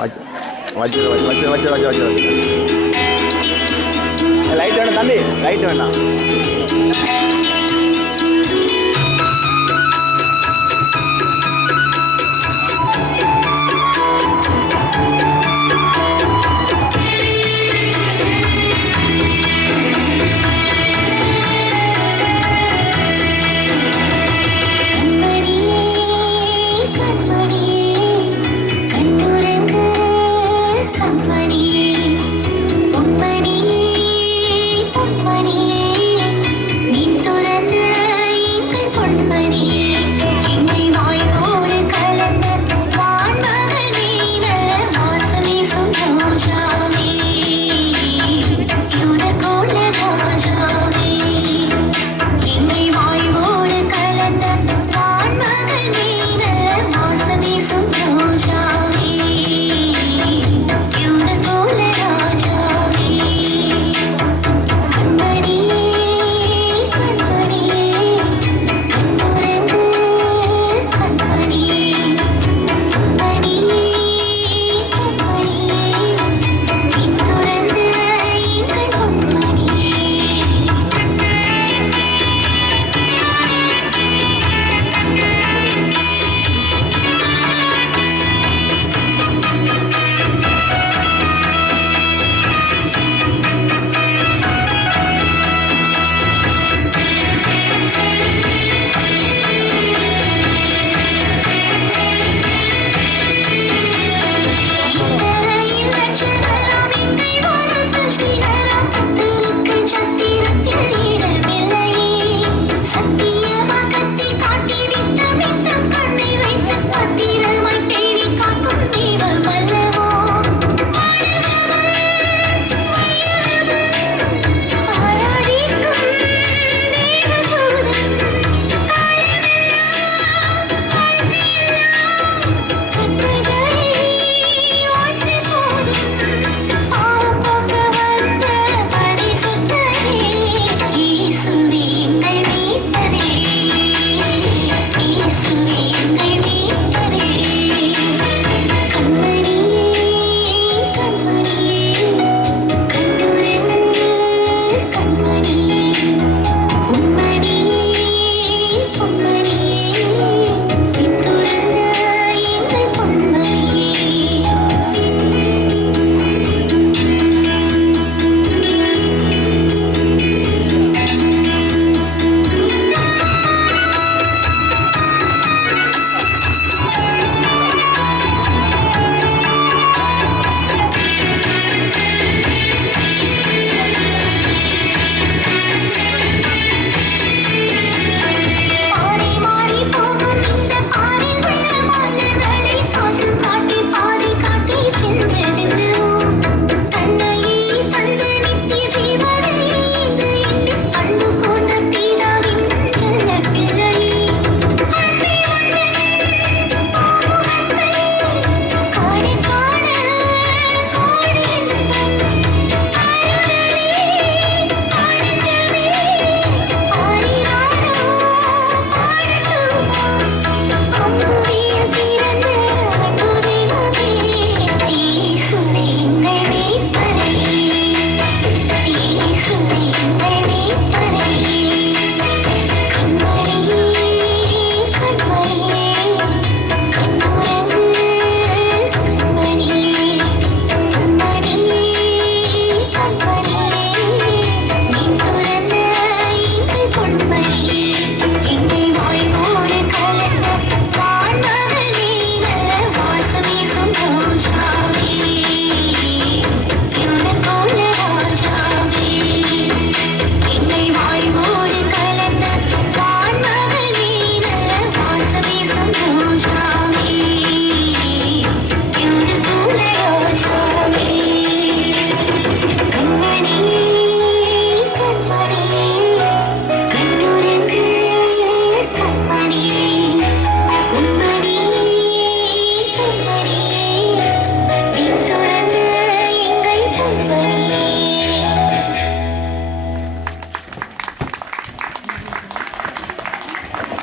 வச்சு. வச்சு வச்சு வச்சு வச்சு வச்சு வச்சு. லைட் வேணும் தம்பி லைட் வேண்டாம். sunshine.